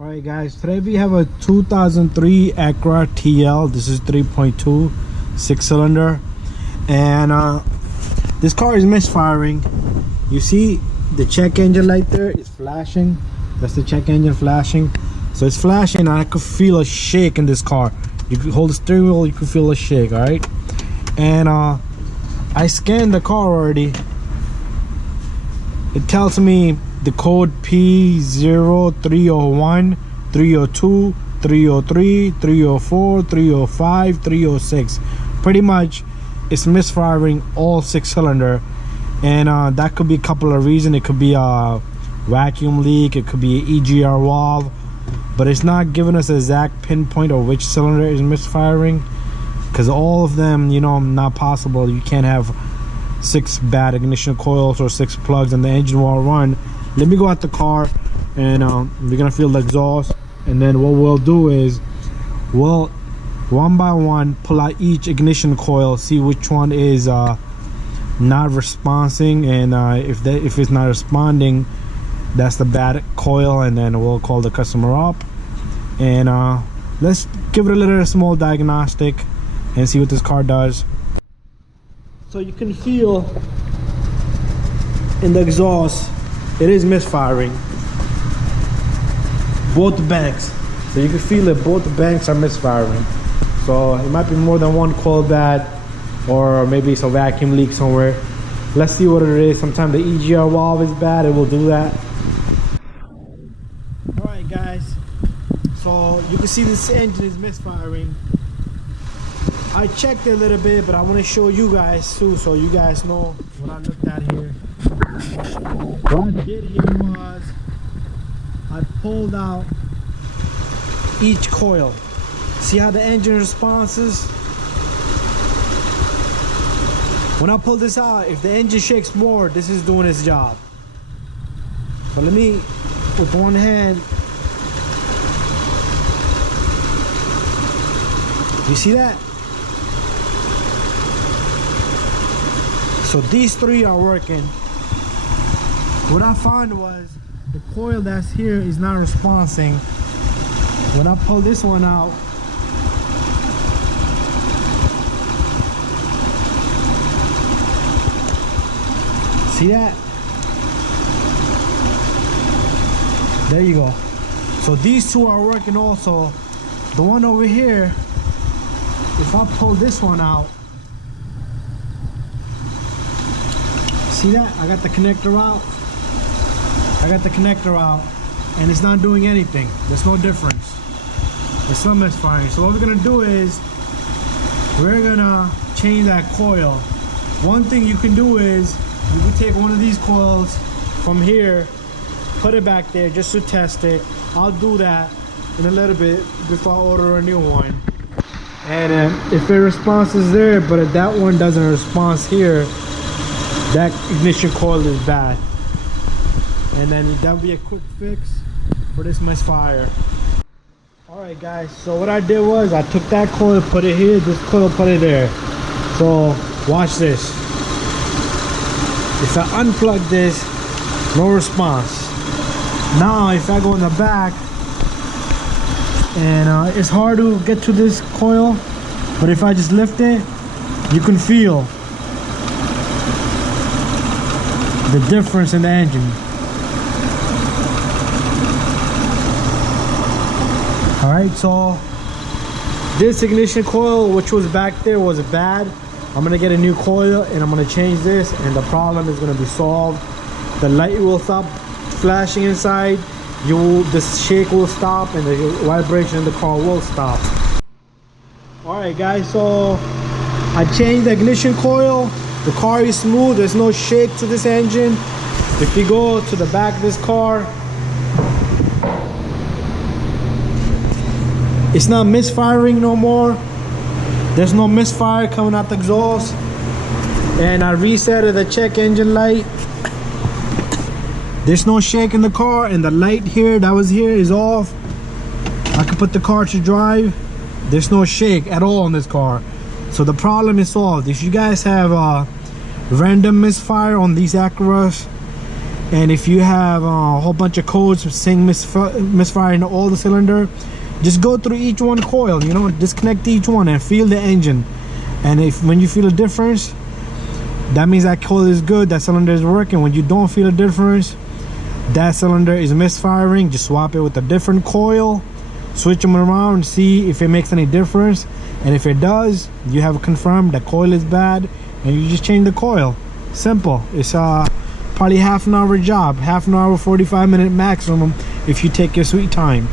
Alright guys, today we have a 2003 Acura TL. This is 3.2 6-cylinder, and this car is misfiring. You see the check engine light there is flashing. That's the check engine flashing. So it's flashing and I could feel a shake in this car. You could hold the steering wheel, you could feel a shake. Alright, and I scanned the car already. It tells me the code P0301, 302, 303, 304, 305, 306. Pretty much it's misfiring all 6-cylinder, and that could be a couple of reasons. It could be a vacuum leak, it could be an EGR valve, but it's not giving us an exact pinpoint of which cylinder is misfiring, because all of them, you know, not possible. You can't have 6 bad ignition coils or 6 plugs and the engine won't run. Let me go out the car, and we're gonna feel the exhaust, and then what we'll do is we'll one by one pull out each ignition coil, see which one is not responding, and if it's not responding, that's the bad coil, and then we'll call the customer up, and let's give it a little small diagnostic and see what this car does. So you can feel in the exhaust it is misfiring, both banks. So you can feel that both banks are misfiring. So it might be more than one coil bad, or maybe it's a vacuum leak somewhere. Let's see what it is. Sometimes the EGR valve is bad, it will do that. Alright guys, so you can see this engine is misfiring. I checked it a little bit, but I want to show you guys too, so you guys know what I looked at here. What I did here was I pulled out each coil. See how the engine responses? When I pull this out, if the engine shakes more, this is doing its job. So let me, with one hand, you see that? So these 3 are working. What I found was the coil that's here is not responding. When I pull this one out, see that? There you go. So these 2 are working also. The one over here, if I pull this one out, see that? I got the connector out. And it's not doing anything. There's no difference. It's still misfiring. So what we're gonna do is we're gonna change that coil. One thing you can do is you can take one of these coils from here, put it back there just to test it. I'll do that in a little bit before I order a new one. And if the response is there, but if that one doesn't respond here, that ignition coil is bad. And then that'll be a quick fix for this misfire. Alright guys, so what I did was I took that coil, put it here, this coil, put it there. So watch this. If I unplug this, no response. Now if I go in the back, and it's hard to get to this coil, but if I just lift it, you can feel the difference in the engine. Alright, so this ignition coil, which was back there, was bad. I'm gonna get a new coil and I'm gonna change this, and the problem is gonna be solved. The light will stop flashing inside, the shake will stop, and the vibration in the car will stop. Alright guys, so I changed the ignition coil. The car is smooth, there's no shake to this engine. If you go to the back of this car, it's not misfiring no more. There's no misfire coming out the exhaust. And I reset the check engine light. There's no shake in the car, and the light here that was here is off. I can put the car to drive. There's no shake at all in this car. So the problem is solved. If you guys have random misfire on these Acuras, And if you have a whole bunch of codes saying misfire in all the cylinder, just go through each one coil, you know, disconnect each one and feel the engine. And if when you feel a difference, that means that coil is good, that cylinder is working. When you don't feel a difference, that cylinder is misfiring. Just swap it with a different coil, switch them around, see if it makes any difference. And if it does, you have confirmed that coil is bad, and you just change the coil. Simple. It's probably half an hour job, half an hour, 45-minute maximum if you take your sweet time.